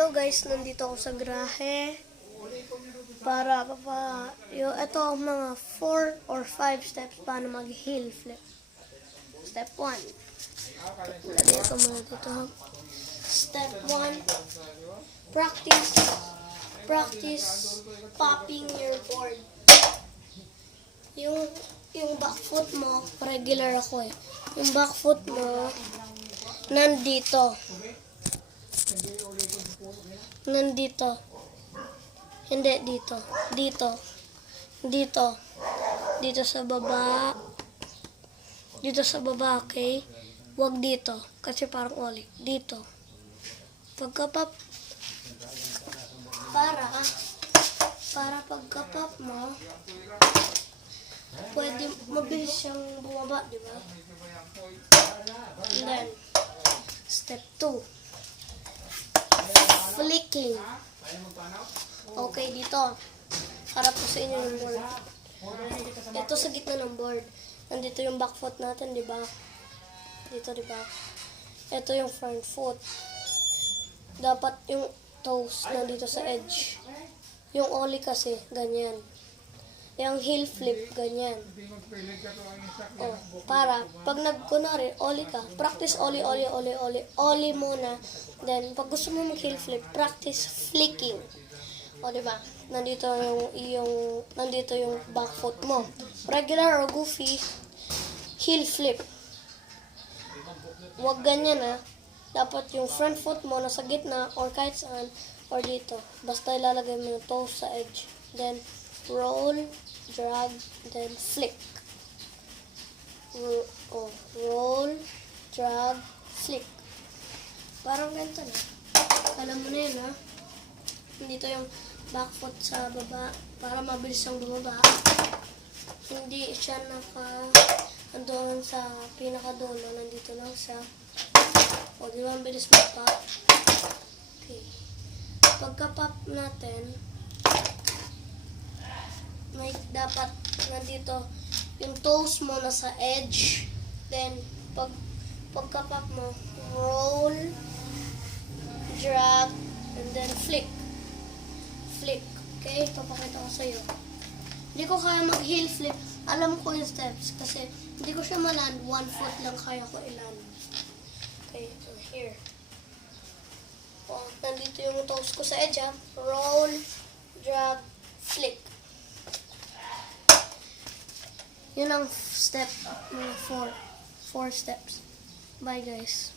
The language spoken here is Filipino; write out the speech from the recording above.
Hello guys, nandito ako sa garahe para ito ang mga 4 or 5 steps paano mag-heel flip. Step 1. Lagay ko muna dito. Step 1. Practice popping your board. Yung back foot mo, regular ako eh. Yung back foot mo, nandito. Hindi dito. Dito sa baba. Dito sa baba, okay? Huwag dito. Kasi parang oli. Dito. Pagka-pop. Para pagka-pop mo, pwede mabilis siyang bumaba, di ba? And then, step 2. Flicking. Okay, dito. Harap ko sa inyo yung board. Ito sa gitna ng board. Nandito yung back foot natin, di ba? Dito, di ba? Ito yung front foot. Dapat yung toes nandito sa edge. Yung ollie kasi, ganyan. Yung heel flip, ganyan. Oh, para, pag kunwari, ollie ka, practice ollie muna. Then, pag gusto mo mag-heel flip, practice flicking. O, diba? Nandito yung back foot mo. Regular or goofy, heel flip. Huwag ganyan, ha. Dapat yung front foot mo nasa gitna or kahit saan or dito. Basta ilalagay mo yung toes sa edge. Then, roll, drag, then flick. Roll, drag, flick. Parang ganito na. Alam mo na yun, ha? Dito yung back foot sa baba para mabilis siyang bumaba. Hindi siya andoon sa pinakadulo. Nandito lang siya. O, di ba ang bilis mag-pop? Okay. Pagka-pop natin, dapat nandito yung toes mo nasa edge. Then, pagka-pop mo, roll, drag, and then flick. Flick. Okay? Papakita ko sa'yo. Hindi ko kaya mag-heel flip. Alam ko yung steps kasi hindi ko siya maland. 1 foot lang kaya ko iland. Okay, so here. O, nandito yung toes ko sa edge, ha? Roll, drag, flick. Yun ang step 4. 4 steps. Bye, guys.